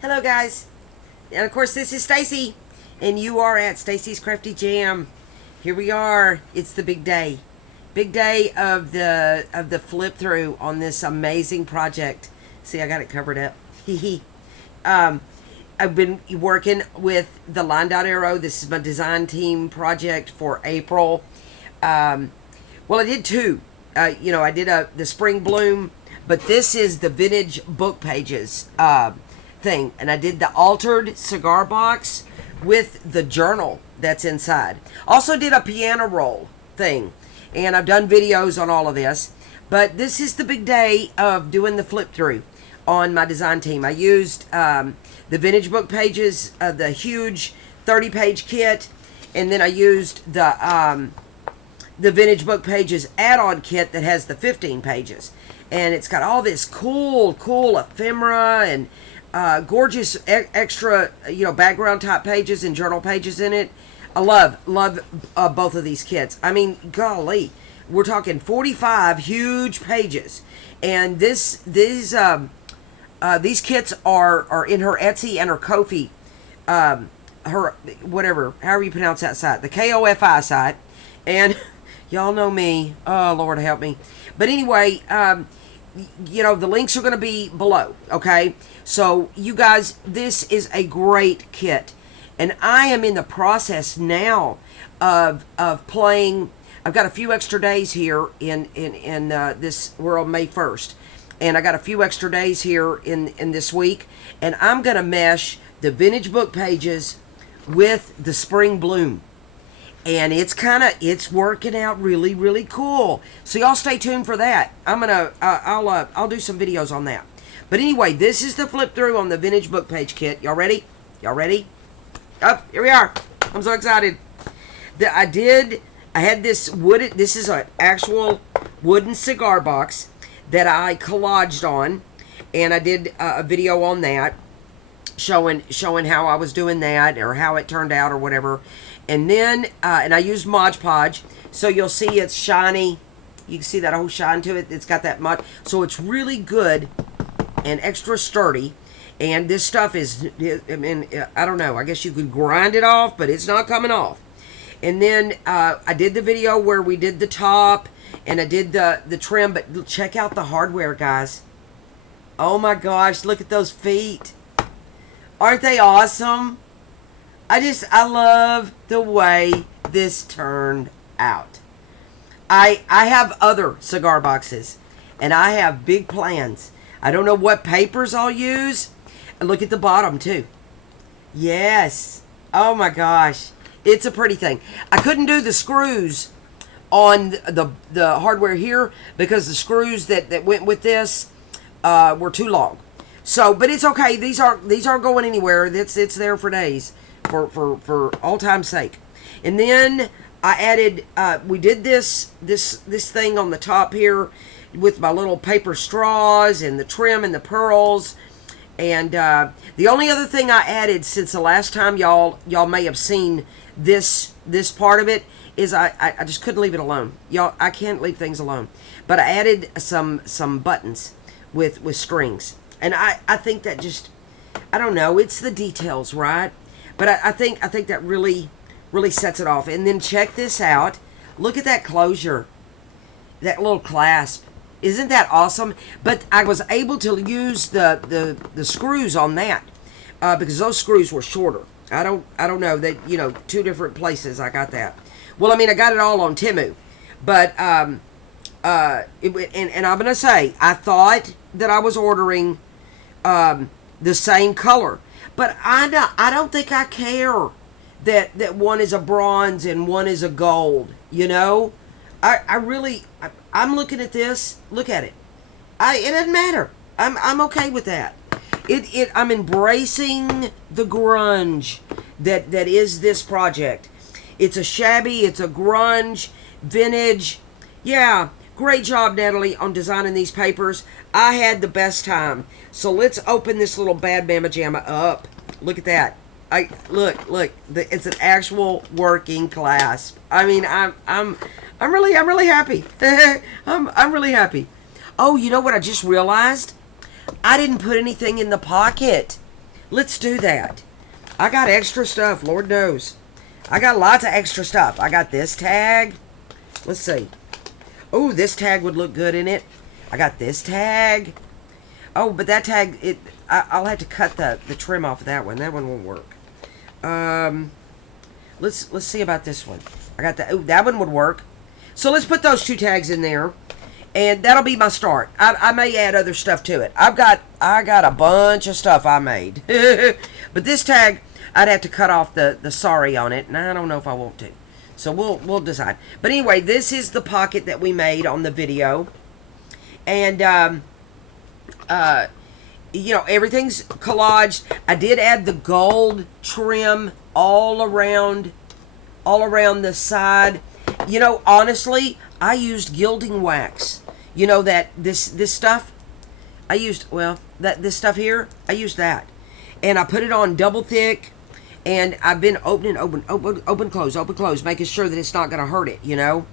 Hello guys, and of course this is Stacy, and you are at Stacy's Crafty Jam. Here we are. It's the big day of the flip through on this amazing project. See, I got it covered up. I've been working with the LineDotArrow. This is my design team project for April. Well, I did two. I did the spring bloom, but this is the vintage book pages thing, and I did the altered cigar box with the journal that's inside. Also did a piano roll thing, and I've done videos on all of this, but this is the big day of doing the flip through on my design team. I used the vintage book pages, the huge 30-page kit, and then I used the vintage book pages add-on kit that has the 15 pages, and it's got all this cool ephemera and gorgeous extra background type pages and journal pages in it. I love both of these kits. I mean, golly, we're talking 45 huge pages, and these kits are in her Etsy and her Ko-fi, her whatever, however you pronounce that site, the Ko-fi site, and y'all know me. Oh, Lord help me. But anyway, the links are going to be below, okay? So, you guys, this is a great kit. And I am in the process now of playing. I've got a few extra days here in this, we're on May 1st. And I got a few extra days here in this week. And I'm going to mesh the vintage book pages with the spring bloom. And it's working out really cool. So y'all stay tuned for that. I'll do some videos on that. But anyway, this is the flip through on the vintage book page kit. Y'all ready? Y'all ready? Oh, here we are. I'm so excited. I had this this is an actual wooden cigar box that I collaged on, and I did a video on that, showing how I was doing that, or how it turned out, or whatever. And then, and I used Mod Podge, so you'll see it's shiny. You can see that whole shine to it. It's got that Mod, so it's really good and extra sturdy. And this stuff is, I mean, I don't know, I guess you could grind it off, but it's not coming off. And then I did the video where we did the top, and I did the trim, but check out the hardware, guys. Oh my gosh, look at those feet. Aren't they awesome? I love the way this turned out. I have other cigar boxes, and I have big plans. I don't know what papers I'll use. And look at the bottom, too. Yes. Oh, my gosh. It's a pretty thing. I couldn't do the screws on the hardware here because the screws that went with this were too long. So, but it's okay. These aren't going anywhere. It's there for days, for all time's sake. And then I added. We did this thing on the top here with my little paper straws and the trim and the pearls. And the only other thing I added since the last time y'all may have seen this part of it is I just couldn't leave it alone. Y'all, I can't leave things alone. But I added some buttons with strings. And I think that just, I don't know, it's the details, right? But I think that really sets it off. And then check this out. Look at that closure. That little clasp. Isn't that awesome? But I was able to use the screws on that because those screws were shorter. I don't know that, two different places I got that. Well, I mean, I got it all on Temu, but and I'm gonna say I thought that I was ordering the same color, but I don't think I care that one is a bronze and one is a gold. I'm looking at this. Look at it. It doesn't matter. I'm okay with that. I'm embracing the grunge that is this project. It's a shabby. It's a grunge, vintage. Yeah, great job, Natalie, on designing these papers. I had the best time. So let's open this little bad mama jamma up. Look at that. Look. It's an actual working clasp. I mean, I'm really happy. I'm really happy. Oh, you know what I just realized? I didn't put anything in the pocket. Let's do that. I got extra stuff, Lord knows. I got lots of extra stuff. I got this tag. Let's see. Oh, this tag would look good in it. I got this tag. Oh, but that tag, I'll have to cut the trim off of that one. That one won't work. Let's see about this one. I got that. Oh, that one would work. So let's put those 2 tags in there, and that'll be my start. I may add other stuff to it. I got a bunch of stuff I made, but this tag I'd have to cut off the sorry on it, and I don't know if I want to. So we'll decide. But anyway, this is the pocket that we made on the video, and you know, everything's collaged. I did add the gold trim all around the side. You know, honestly, I used gilding wax. You know that this stuff I used, well, this stuff here, I used that. And I put it on double thick, and I've been open, close, making sure that it's not going to hurt it, you know.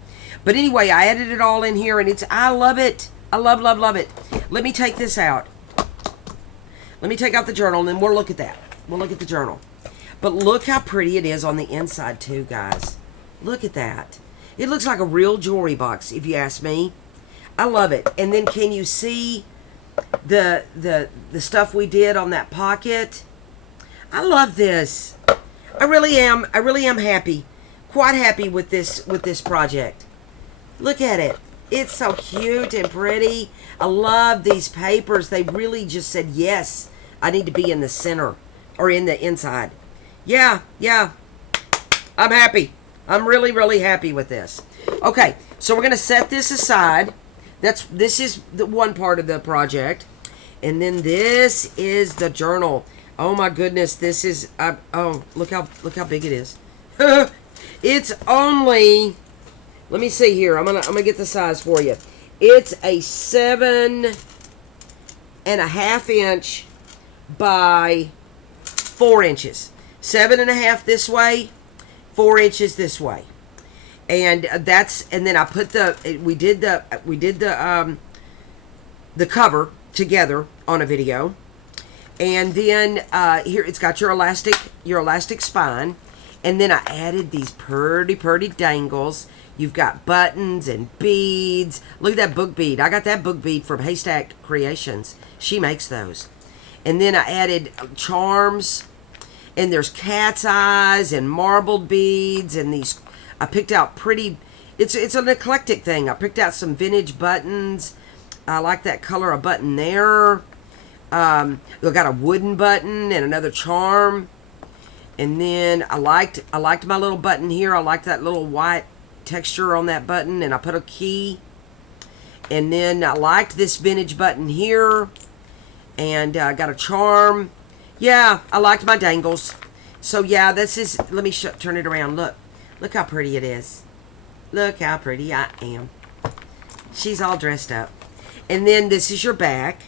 But anyway, I added it all in here, and I love it. I love it. Let me take this out. Let me take out the journal, and then we'll look at that. We'll look at the journal. But look how pretty it is on the inside, too, guys. Look at that. It looks like a real jewelry box, if you ask me. I love it. And then can you see the stuff we did on that pocket? I love this. I really am happy. Quite happy with this project. Look at it. It's so cute and pretty. I love these papers. They really just said, yes, I need to be in the center or in the inside. Yeah. I'm happy. I'm really happy with this. Okay, so we're going to set this aside. This is the one part of the project. And then this is the journal. Oh my goodness, this is oh, look how big it is. It's only, let me see here. I'm gonna get the size for you. It's a 7.5 inch by 4 inches. 7.5 this way, 4 inches this way, and then I put we did the cover together on a video, and then here it's got your elastic spine, and then I added these pretty dangles. You've got buttons and beads. Look at that book bead. I got that book bead from Haystack Creations. She makes those. And then I added charms, and there's cat's eyes and marbled beads, and these I picked out pretty. It's an eclectic thing. I picked out some vintage buttons. I like that color of button there. We got a wooden button and another charm, and then I liked my little button here. I liked that little white texture on that button, and I put a key. And then I liked this vintage button here, and I got a charm. Yeah, I liked my dangles. So yeah, this is, let me turn it around. Look how pretty it is. Look how pretty I am. She's all dressed up. And then this is your back.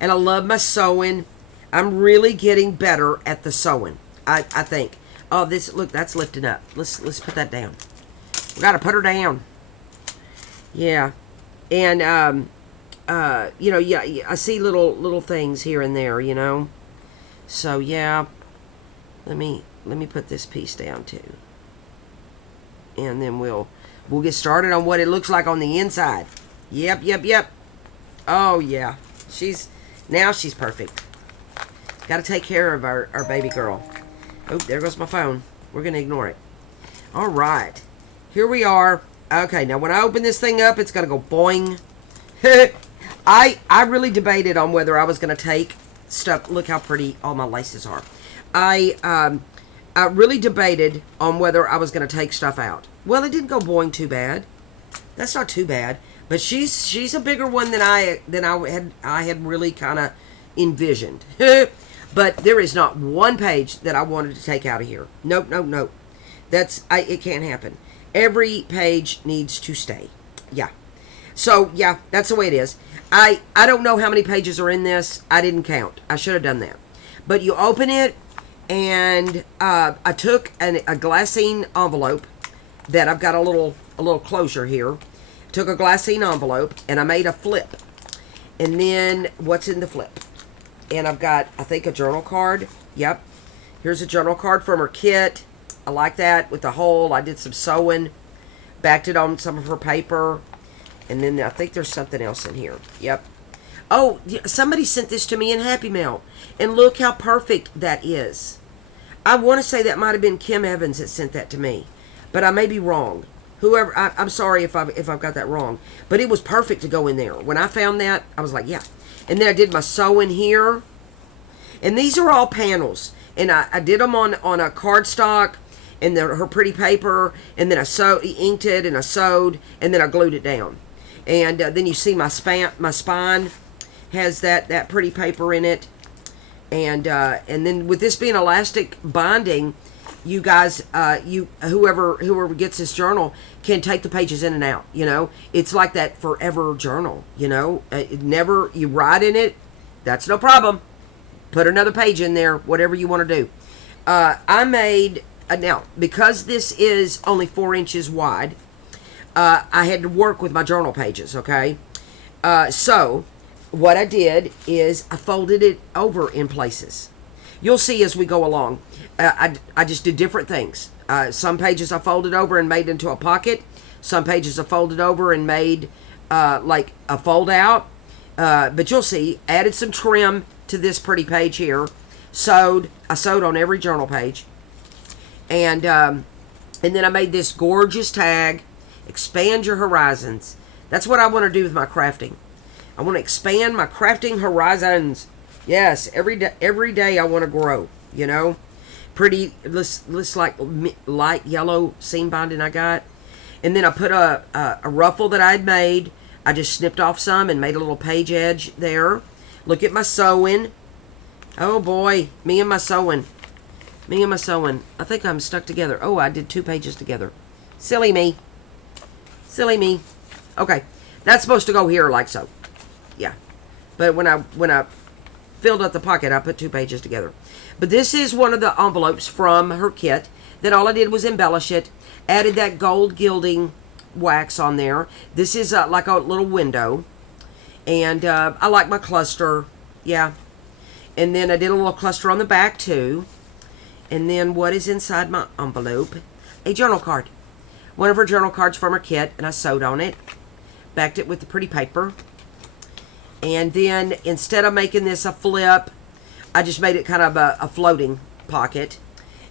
And I love my sewing. I'm really getting better at the sewing, I think. Oh, look, that's lifting up. Let's put that down. We gotta put her down. Yeah. And you know, yeah, I see little things here and there, you know. So yeah, let me put this piece down too, and then we'll get started on what it looks like on the inside. Yep. Oh yeah, she's perfect. Got to take care of our baby girl. Oh, there goes my phone. We're gonna ignore it. All right, here we are. Okay, now when I open this thing up, it's gonna go boing. I really debated on whether I was gonna take stuff. Look how pretty all my laces are. I really debated on whether I was going to take stuff out. Well, it didn't go boing too bad. That's not too bad. But she's a bigger one than I had really kind of envisioned. But there is not one page that I wanted to take out of here. Nope. It can't happen. Every page needs to stay. Yeah. So yeah, that's the way it is. I don't know how many pages are in this. I didn't count. I should have done that. But you open it, and I took a glassine envelope that I've got a little closure here. Took a glassine envelope, and I made a flip. And then what's in the flip? And I've got, I think, a journal card. Yep. Here's a journal card from her kit. I like that with the hole. I did some sewing. Backed it on some of her paper. And then I think there's something else in here. Yep. Oh, somebody sent this to me in Happy Mail. And look how perfect that is. I want to say that might have been Kim Evans that sent that to me. But I may be wrong. Whoever, I'm sorry if I've got that wrong. But it was perfect to go in there. When I found that, I was like, yeah. And then I did my sewing here. And these are all panels. And I did them on a cardstock. And her pretty paper. And then I inked it and I sewed. And then I glued it down. And then you see my spine has that pretty paper in it. And then with this being elastic binding, you guys, whoever gets this journal can take the pages in and out. You know, it's like that forever journal. You know, you write in it, that's no problem. Put another page in there, whatever you want to do. I made now because this is only 4 inches wide. I had to work with my journal pages. Okay, so what I did is I folded it over in places. You'll see as we go along. I just did different things. Some pages I folded over and made into a pocket. Some pages I folded over and made like a fold out. But you'll see, added some trim to this pretty page here. I sewed on every journal page. And then I made this gorgeous tag, expand your horizons. That's what I want to do with my crafting. I want to expand my crafting horizons. Yes, every day I want to grow, you know. Pretty, this like light yellow seam binding I got. And then I put a ruffle that I'd made. I just snipped off some and made a little page edge there. Look at my sewing. Oh boy, me and my sewing. I think I'm stuck together. Oh, I did 2 pages together. Silly me. Okay, that's supposed to go here like so. Yeah, but when I filled up the pocket, I put 2 pages together. But this is one of the envelopes from her kit that all I did was embellish it. Added that gold gilding wax on there. This is like a little window. And I like my cluster. Yeah. And then I did a little cluster on the back too. And then what is inside my envelope? A journal card. One of her journal cards from her kit. And I sewed on it. Backed it with the pretty paper. And then instead of making this a flip, I just made it kind of a floating pocket.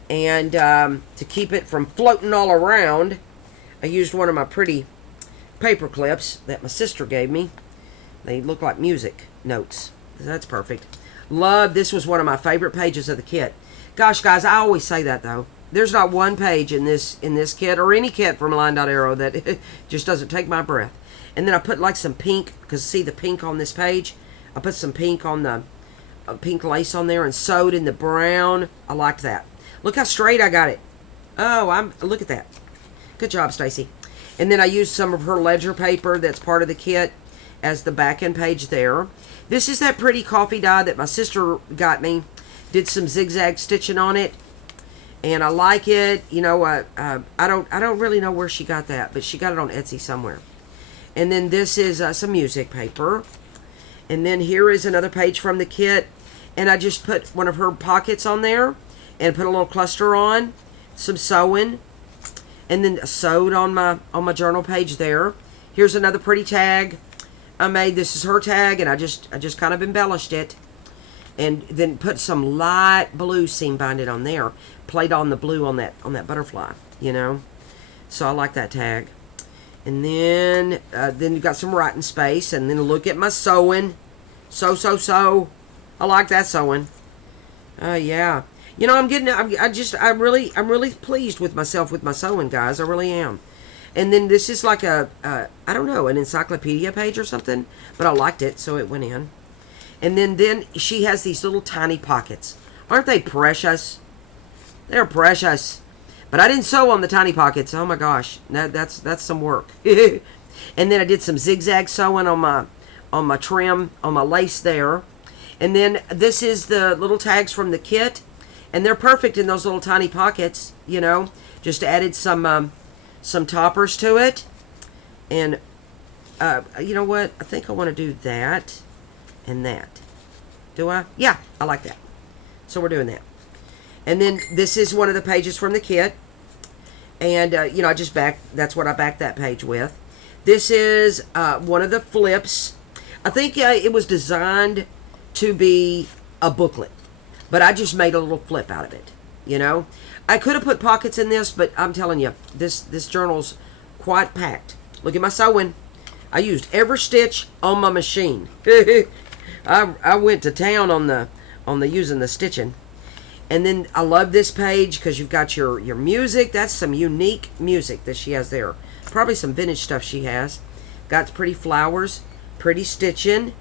And to keep it from floating all around, I used one of my pretty paper clips that my sister gave me. They look like music notes. That's perfect. This was one of my favorite pages of the kit. Gosh, guys, I always say that, though. There's not one page in this kit or any kit from LineDotArrow that just doesn't take my breath. And then I put like some pink, because see the pink on this page? I put some pink on the pink lace on there and sewed in the brown. I liked that. Look how straight I got it. Oh, look at that. Good job, Stacy. And then I used some of her ledger paper that's part of the kit as the back end page there. This is that pretty coffee dye that my sister got me. Did some zigzag stitching on it. And I like it. You know, I don't really know where she got that, but she got it on Etsy somewhere. And then this is some music paper. And then here is another page from the kit. And I just put one of her pockets on there. And put a little cluster on. Some sewing. And then sewed on my journal page there. Here's another pretty tag I made. This is her tag. And I just kind of embellished it. And then put some light blue seam binding on there. Played on the blue on that butterfly. You know. So I like that tag. And then you got some writing space. And then look at my sewing. Sew. I like that sewing. Yeah. You know, I'm really pleased with myself with my sewing, guys. I really am. And then this is like I don't know, an encyclopedia page or something. But I liked it, so it went in. And then she has these little tiny pockets. Aren't they precious? They're precious. But I didn't sew on the tiny pockets. Oh my gosh, that's some work. And then I did some zigzag sewing on my trim, on my lace there. And then this is the little tags from the kit. And they're perfect in those little tiny pockets, you know. Just added some toppers to it. And you know what? I think I want to do that and that. Do I? Yeah, I like that. So we're doing that. And then this is one of the pages from the kit. And, you know, that's what I backed that page with. This is one of the flips. I think it was designed to be a booklet. But I just made a little flip out of it, you know. I could have put pockets in this, but I'm telling you, this journal's quite packed. Look at my sewing. I used every stitch on my machine. I went to town on the using the stitching. And then I love this page because you've got your music. That's some unique music that she has there. Probably some vintage stuff she has. Got pretty flowers, pretty stitching.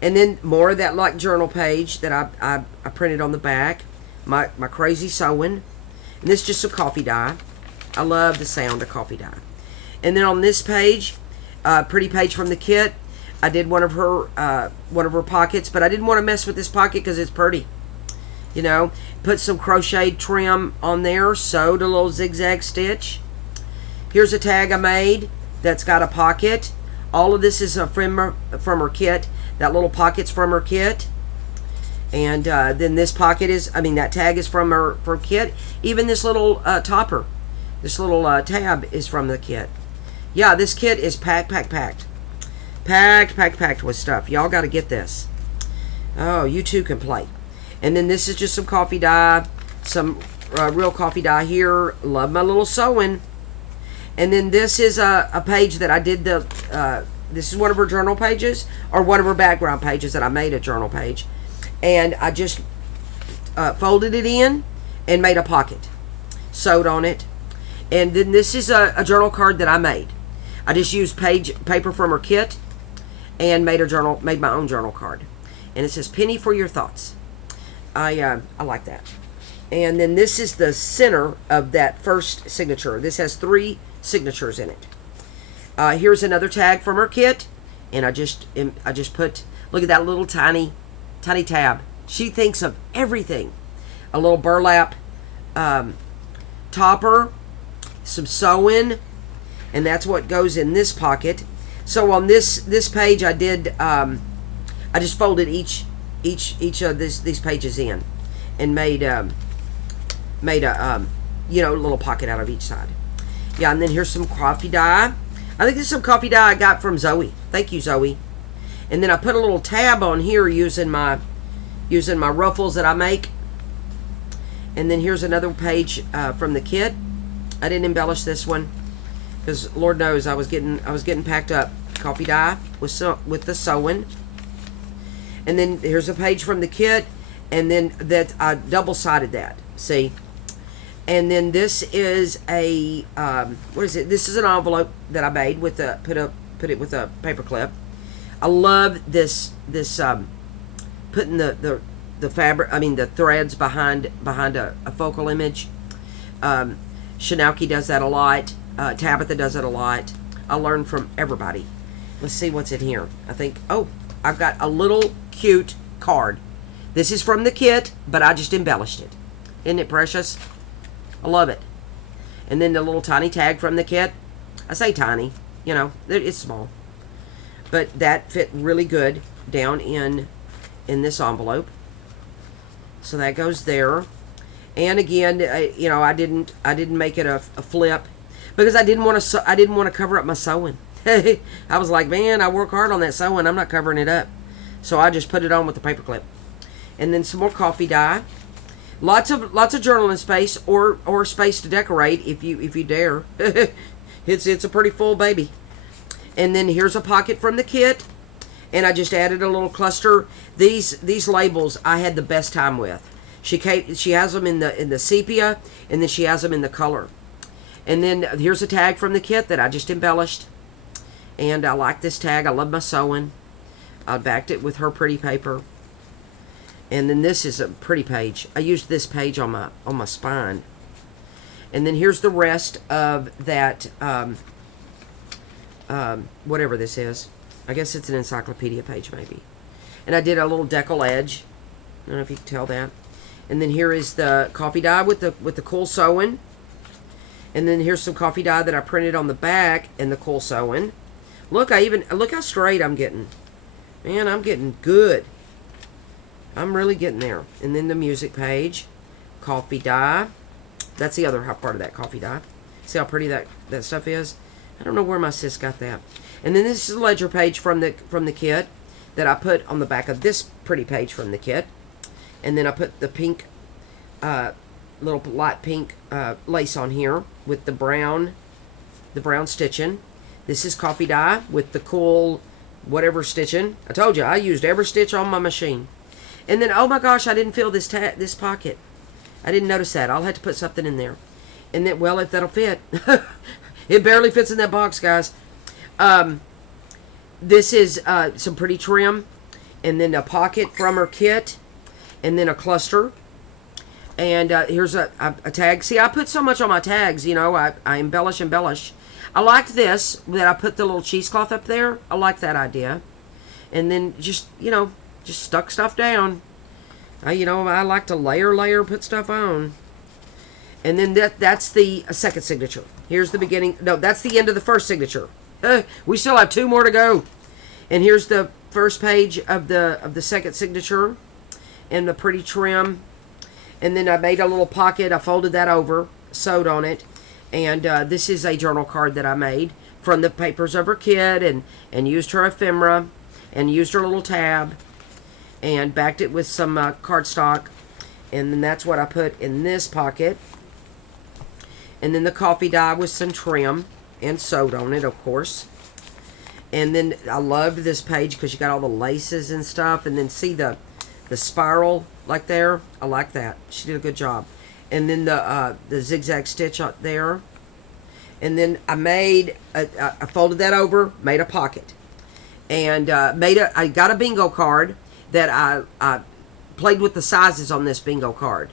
And then more of that like journal page that I printed on the back. My crazy sewing. And this is just a coffee dye. I love the sound of coffee dye. And then on this page, pretty page from the kit. I did one of her pockets, but I didn't want to mess with this pocket because it's pretty. You know, put some crocheted trim on there, sewed a little zigzag stitch. Here's a tag I made that's got a pocket. All of this is from her kit. That little pocket's from her kit. And then this pocket is, that tag is from her kit. Even this little topper, this little tab is from the kit. Yeah, this kit is packed with stuff. Y'all got to get this. Oh, you too can play. And then this is just some coffee dye, some real coffee dye here. Love my little sewing. And then this is a page that I did this is one of her journal pages, or one of her background pages that I made a journal page. And I just folded it in and made a pocket. Sewed on it. And then this is a journal card that I made. I just used paper from her kit and made my own journal card. And it says, "Penny for your thoughts." I like that. And then this is the center of that first signature. This has 3 signatures in it. Here's another tag from her kit, and I just put, look at that little tiny tab. She thinks of everything. A little burlap topper, some sewing, and that's what goes in this pocket. So on this page, I did I just folded each of these pages in, and made a little pocket out of each side. Yeah, and then here's some coffee dye. I think this is some coffee dye I got from Zoe. Thank you, Zoe. And then I put a little tab on here using my ruffles that I make. And then here's another page from the kit. I didn't embellish this one because Lord knows I was getting packed up. Coffee dye with the sewing. And then here's a page from the kit, and then that I double-sided that. See. And then this is a what is it? This is an envelope that I made with put it with a paper clip. I love this putting the fabric, the threads behind a focal image. Shanauki does that a lot. Tabitha does it a lot. I learn from everybody. Let's see what's in here. I think, I've got a little cute card. This is from the kit, but I just embellished it. Isn't it precious? I love it. And then the little tiny tag from the kit. I say tiny, it's small. But that fit really good down in this envelope. So that goes there. And again, I didn't make it a flip because I didn't want to cover up my sewing. I was like, man, I work hard on that sewing. I'm not covering it up. So I just put it on with the paper clip. And then some more coffee dye. Lots of journaling space or space to decorate if you dare. It's a pretty full baby. And then here's a pocket from the kit. And I just added a little cluster. These labels I had the best time with. She has them in the sepia, and then she has them in the color. And then here's a tag from the kit that I just embellished. And I like this tag. I love my sewing. I backed it with her pretty paper. And then this is a pretty page. I used this page on my spine. And then here's the rest of that, whatever this is. I guess it's an encyclopedia page maybe. And I did a little decal edge. I don't know if you can tell that. And then here is the coffee dye with the cool sewing. And then here's some coffee dye that I printed on the back and the cool sewing. Look how straight I'm getting. Man, I'm getting good. I'm really getting there. And then the music page, coffee dye. That's the other part of that coffee dye. See how pretty that stuff is? I don't know where my sis got that. And then this is a ledger page from the kit that I put on the back of this pretty page from the kit. And then I put the pink, little light pink lace on here with the brown stitching. This is coffee dye with the cool whatever stitching. I told you I used every stitch on my machine. And then, oh my gosh, I didn't fill this pocket. I didn't notice that. I'll have to put something in there. And then, well, if that'll fit. It barely fits in that box, guys. This is some pretty trim. And then a pocket from her kit. And then a cluster. And here's a tag. See, I put so much on my tags, you know. I embellish. I liked this, that I put the little cheesecloth up there. I like that idea. And then just, you know, just stuck stuff down. You know, I like to layer, put stuff on. And then that's the second signature. Here's the beginning. No, that's the end of the first signature. We still have 2 more to go. And here's the first page of the second signature. And the pretty trim. And then I made a little pocket. I folded that over, sewed on it. And this is a journal card that I made from the papers of her kit, and used her ephemera, and used her little tab, and backed it with some cardstock. And then that's what I put in this pocket. And then the coffee dye with some trim, and sewed on it, of course. And then I loved this page because you got all the laces and stuff. And then see the spiral like there? I like that. She did a good job. And then the zigzag stitch up there. And then I I folded that over, made a pocket. And I got a bingo card that I played with the sizes on this bingo card.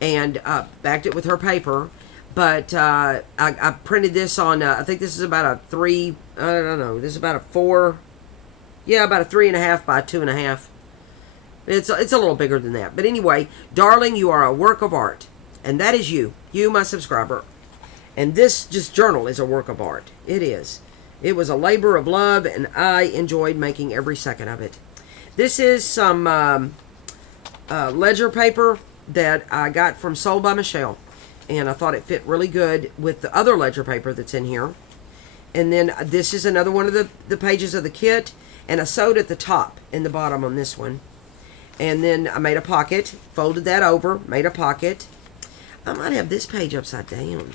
And backed it with her paper. But I printed this on, I think this is about a 3, I don't know, this is about a 4, yeah, about a 3.5 by 2.5. It's a little bigger than that. But anyway, darling, you are a work of art. And that is you, my subscriber. And this just journal is a work of art. It is. It was a labor of love, and I enjoyed making every second of it. This is some ledger paper that I got from Sold by Michelle. And I thought it fit really good with the other ledger paper that's in here. And then this is another one of the pages of the kit. And I sewed at the top and the bottom on this one. And then I made a pocket, folded that over, made a pocket. I might have this page upside down.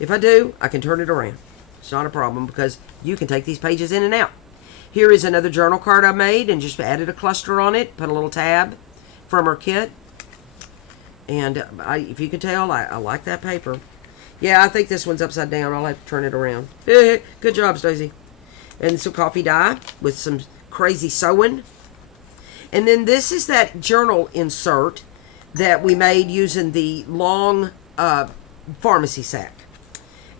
If I do, I can turn it around. It's not a problem because you can take these pages in and out. Here is another journal card I made and just added a cluster on it. Put a little tab from her kit. And if you can tell, I like that paper. Yeah, I think this one's upside down. I'll have to turn it around. Good job, Stacey. And some coffee dye with some crazy sewing. And then this is that journal insert that we made using the long pharmacy sack.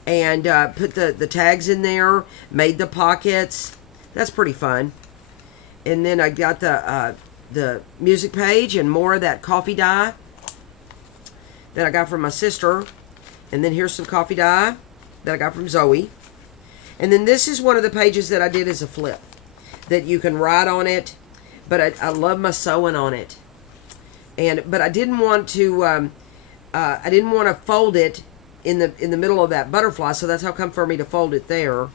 And put the tags in there, made the pockets. That's pretty fun. And then I got the music page and more of that coffee dye that I got from my sister. And then here's some coffee dye that I got from Zoe. And then this is one of the pages that I did as a flip that you can write on it. But I love my sewing on it. But I didn't want to fold it in the middle of that butterfly, so that's how come for me to fold it there.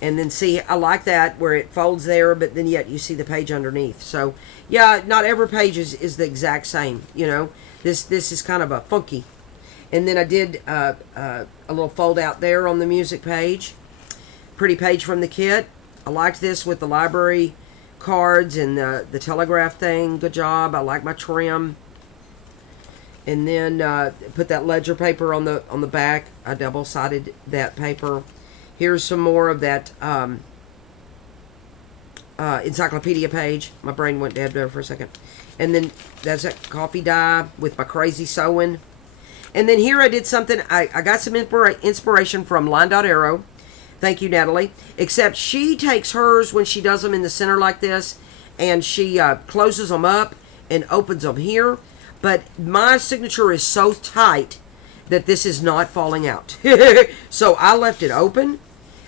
And then see, I like that where it folds there, but then yet you see the page underneath. So yeah, not every page is the exact same, you know. This is kind of a funky. And then I did a little fold out there on the music page. Pretty page from the kit. I liked this with the library cards and the telegraph thing. Good job. I like my trim. And then put that ledger paper on the back. I double-sided that paper. Here's some more of that encyclopedia page. My brain went dead there for a second. And then that's that coffee dye with my crazy sewing. And then here I did something. I got some inspiration from LineDotArrow. Thank you, Natalie. Except she takes hers when she does them in the center like this, and she closes them up and opens them here. But my signature is so tight that this is not falling out. So I left it open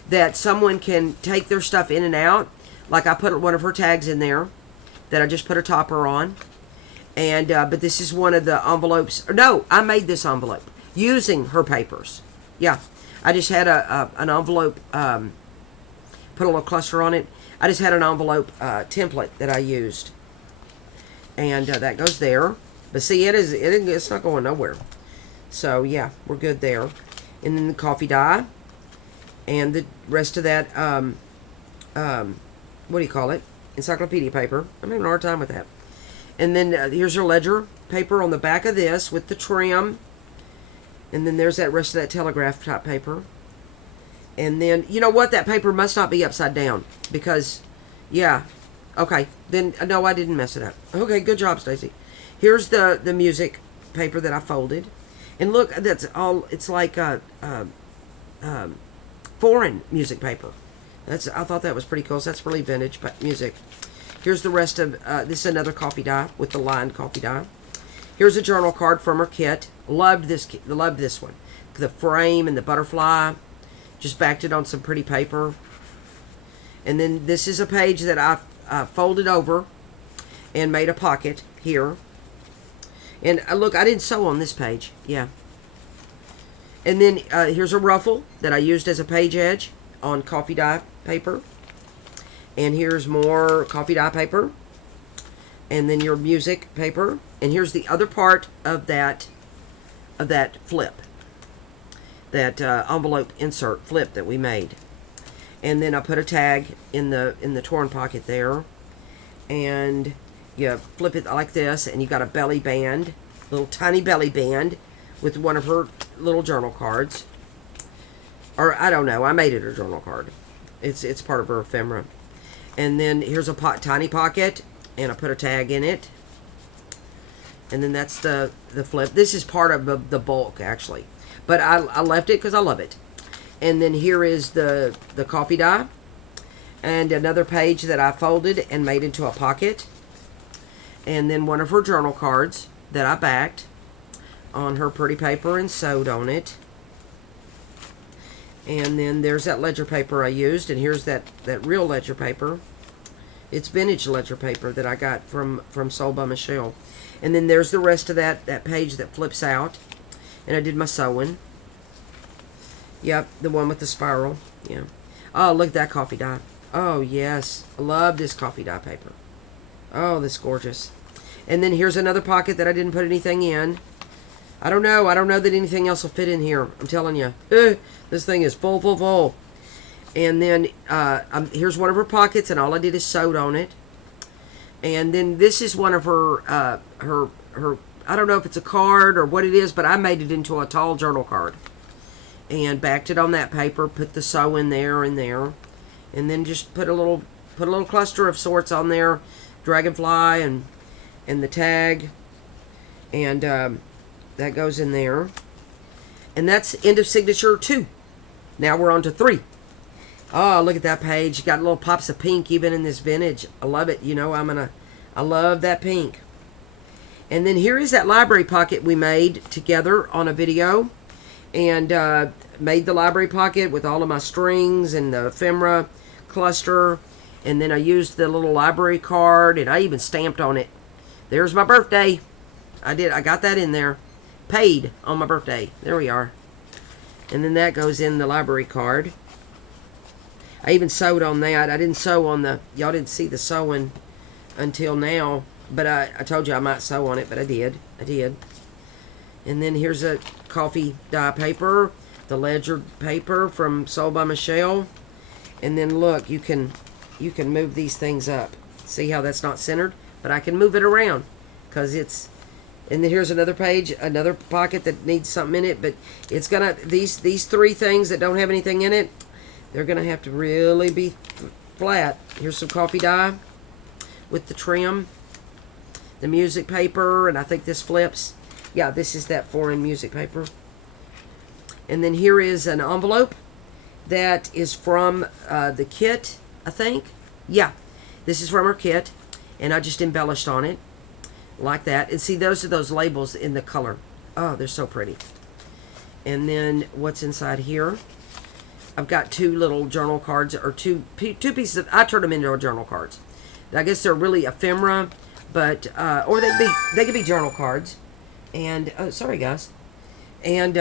that someone can take their stuff in and out. Like I put one of her tags in there. that I just put a topper on. And but this is one of the envelopes. No, I made this envelope using her papers. Yeah, I just had an envelope, put a little cluster on it. I just had an envelope template that I used. And that goes there. But see, it's not going nowhere. So, yeah, we're good there. And then the coffee dye. And the rest of that, what do you call it? Encyclopedia paper. I'm having a hard time with that. And then here's your ledger paper on the back of this with the trim. And then there's that rest of that telegraph type paper. And then, you know what? That paper must not be upside down. Because, yeah. Okay. Then, no, I didn't mess it up. Okay, good job, Stacy. Here's the music paper that I folded. And look, that's all, it's like foreign music paper. I thought that was pretty cool. So that's really vintage music. Here's the rest of, this is another coffee dye with the lined coffee dye. Here's a journal card from her kit. Loved this one. The frame and the butterfly. Just backed it on some pretty paper. And then this is a page that I folded over and made a pocket here. And look, I didn't sew on this page. Yeah. And then here's a ruffle that I used as a page edge on coffee dye paper. And here's more coffee dye paper. And then your music paper. And here's the other part of that flip. That envelope insert flip that we made. And then I put a tag in the torn pocket there. And you flip it like this, and you got a belly band, little tiny belly band with one of her little journal cards. Or I don't know, I made it a journal card. It's part of her ephemera. And then here's a tiny pocket, and I put a tag in it. And then that's the flip. This is part of the bulk, actually. But I left it because I love it. And then here is the coffee dye. And another page that I folded and made into a pocket. And then one of her journal cards that I backed on her pretty paper and sewed on it. And then there's that ledger paper I used. And here's that real ledger paper. It's vintage ledger paper that I got from Sold by Michelle. And then there's the rest of that page that flips out. And I did my sewing. Yep, the one with the spiral. Yeah. Oh, look at that coffee dye. Oh, yes. I love this coffee dye paper. Oh, this is gorgeous. And then here's another pocket that I didn't put anything in. I don't know. I don't know that anything else will fit in here. I'm telling you. This thing is full, full, full. And then here's one of her pockets, and all I did is sewed on it. And then this is one of her, I don't know if it's a card or what it is, but I made it into a tall journal card. And backed it on that paper, put the sew in there and there. And then just put a little cluster of sorts on there. Dragonfly and the tag. And that goes in there. And that's end of signature 2. Now we're on to 3. Oh, look at that page. Got little pops of pink even in this vintage. I love it. You know, I love that pink. And then here is that library pocket we made together on a video. And made the library pocket with all of my strings and the ephemera cluster. And then I used the little library card, and I even stamped on it. There's my birthday. I got that in there. Paid on my birthday. There we are. And then that goes in the library card. I even sewed on that. I didn't sew on y'all didn't see the sewing until now. But I told you I might sew on it, but I did. And then here's a coffee dye paper, the ledger paper from Sold by Michelle. And then look, you can move these things up. See how that's not centered? But I can move it around because it's. And then here's another page, another pocket that needs something in it. But it's gonna these 3 things that don't have anything in it, they're gonna have to really be flat. Here's some coffee dye with the trim, the music paper, and I think this flips. Yeah, this is that foreign music paper. And then here is an envelope that is from the kit, I think. Yeah, this is from her kit. And I just embellished on it like that. And see, those are those labels in the color. Oh, they're so pretty. And then what's inside here? I've got 2 little journal cards, or two pieces of, I turned them into journal cards. I guess they're really ephemera, but or they could be journal cards. And sorry guys, and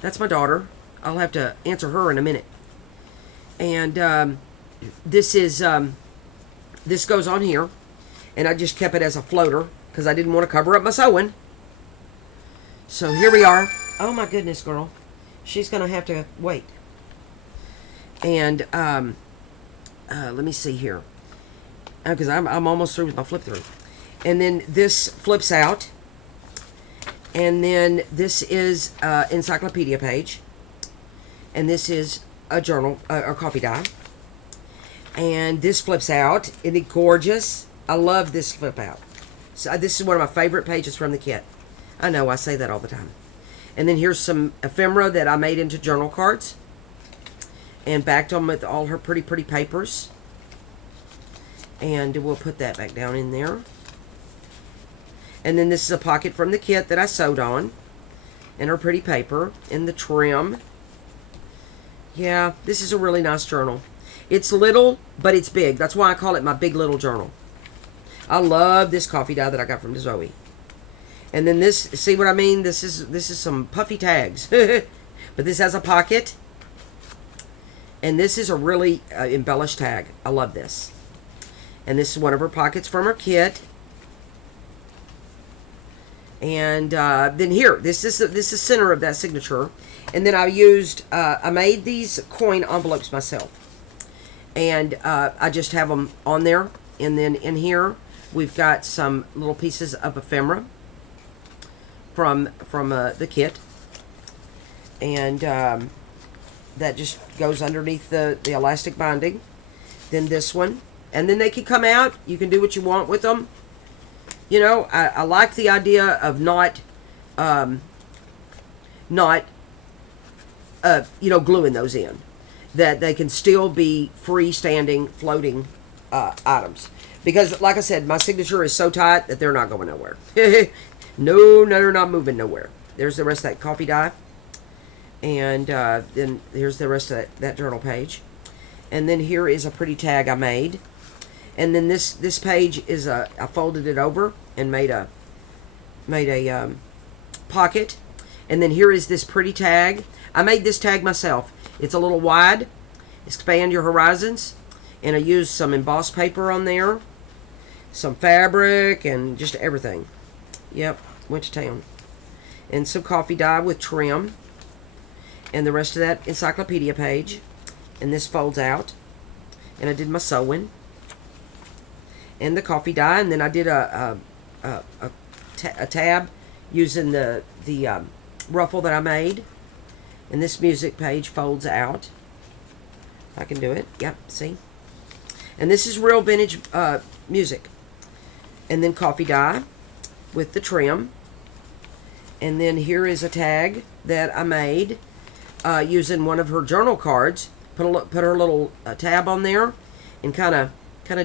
that's my daughter. I'll have to answer her in a minute. And this is this goes on here, and I just kept it as a floater because I didn't want to cover up my sewing. So here we are. Oh my goodness, girl, she's gonna have to wait. And let me see here, because I'm almost through with my flip through. And then this flips out, and then this is encyclopedia page, and this is a journal or coffee die, and this flips out. Isn't it gorgeous? I love this flip out. So this is one of my favorite pages from the kit. I know I say that all the time. And then here's some ephemera that I made into journal cards and backed them with all her pretty papers. And we'll put that back down in there. And then this is a pocket from the kit that I sewed on, and her pretty paper and the trim. Yeah, this is a really nice journal. It's little, but it's big. That's why I call it my big little journal. I love this coffee die that I got from Zoe. And then this, see what I mean? This is some puffy tags. But this has a pocket. And this is a really embellished tag. I love this. And this is one of her pockets from her kit. And then here, this is the center of that signature. And then I made these coin envelopes myself. And I just have them on there. And then in here, we've got some little pieces of ephemera from the kit. And that just goes underneath the elastic binding. Then this one. And then they can come out. You can do what you want with them. You know, I like the idea of not gluing those in. That they can still be freestanding, floating items. Because, like I said, my signature is so tight that they're not going nowhere. No, they're not moving nowhere. There's the rest of that coffee die. And then here's the rest of that journal page. And then here is a pretty tag I made. And then this page is I folded it over and made a pocket. And then here is this pretty tag. I made this tag myself. It's a little wide. Expand your horizons. And I used some embossed paper on there. Some fabric and just everything. Yep, went to town. And some coffee dye with trim. And the rest of that encyclopedia page. And this folds out. And I did my sewing. And the coffee dye. And then I did a tab using the ruffle that I made. And this music page folds out. I can do it. Yep, see? And this is real vintage music. And then coffee dye with the trim. And then here is a tag that I made using one of her journal cards. Put her little tab on there, and kind of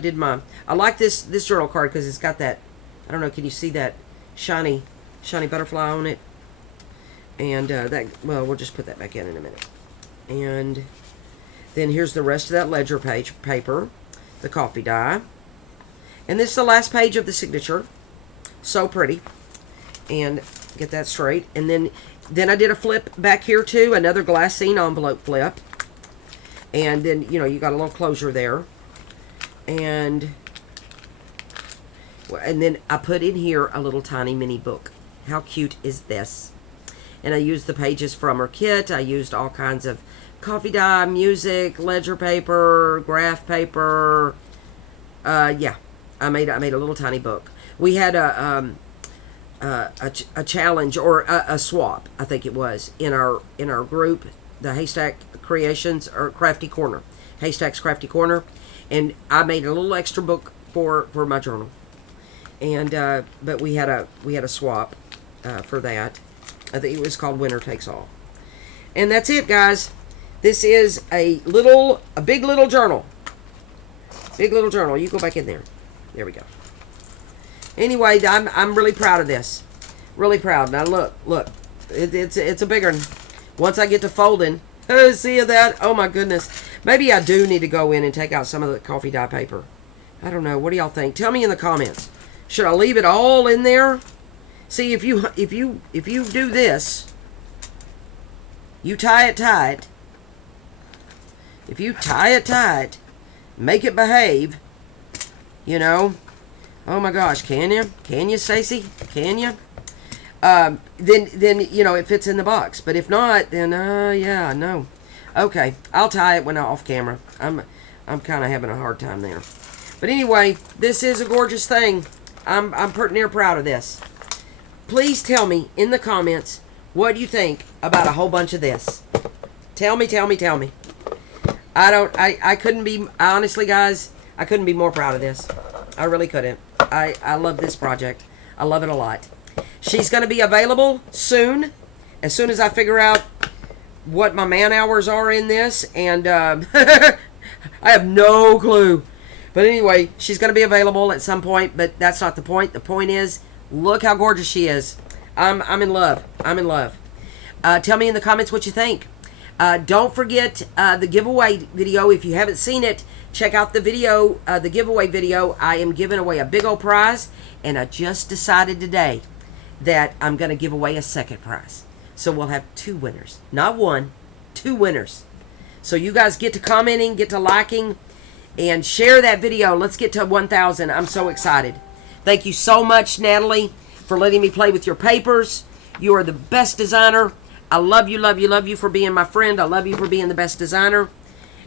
did my. I like this journal card because it's got that. I don't know. Can you see that shiny butterfly on it? And well, we'll just put that back in a minute. And then here's the rest of that ledger page paper, the coffee dye. And this is the last page of the signature. So pretty. And get that straight. And then I did a flip back here too, another glassine envelope flip. And then, you got a little closure there. And then I put in here a little tiny mini book. How cute is this? And I used the pages from her kit. I used all kinds of coffee dye, music, ledger paper, graph paper. Yeah, I made a little tiny book. We had a challenge or a swap, I think it was, in our group, the Haystack Creations or Crafty Corner, Haystack's Crafty Corner, and I made a little extra book for my journal. And but we had a swap for that. I think it was called Winner Takes All. And that's it, guys. This is a big little journal. Big little journal. You go back in there. There we go. Anyway, I'm really proud of this. Really proud. Now look. It's a bigger one. Once I get to folding, see that? Oh my goodness. Maybe I do need to go in and take out some of the coffee dye paper. I don't know. What do y'all think? Tell me in the comments. Should I leave it all in there? See, if you do this, you tie it tight. If you tie it tight, make it behave, you know. Oh my gosh, can you? Can you, Stacy? Can you? Then you know it fits in the box. But if not, then yeah, no. Okay, I'll tie it when I'm off camera. I'm kind of having a hard time there. But anyway, this is a gorgeous thing. I'm pretty near proud of this. Please tell me in the comments what you think about a whole bunch of this. Tell me. I couldn't be, honestly guys, I couldn't be more proud of this. I really couldn't. I love this project. I love it a lot. She's going to be available soon as I figure out what my man hours are in this, and I have no clue. But anyway, she's going to be available at some point, but that's not the point. The point is, look how gorgeous she is. I'm in love. I'm in love. Tell me in the comments what you think. Don't forget the giveaway video. If you haven't seen it, check out the video, the giveaway video. I am giving away a big old prize, and I just decided today that I'm going to give away a second prize. So we'll have 2 winners. Not 1, 2 winners. So you guys get to commenting, get to liking, and share that video. Let's get to 1,000. I'm so excited. Thank you so much, Natalie, for letting me play with your papers. You are the best designer. I love you for being my friend. I love you for being the best designer.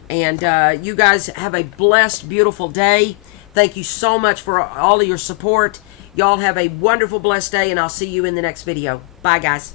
And you guys have a blessed, beautiful day. Thank you so much for all of your support. Y'all have a wonderful, blessed day, and I'll see you in the next video. Bye, guys.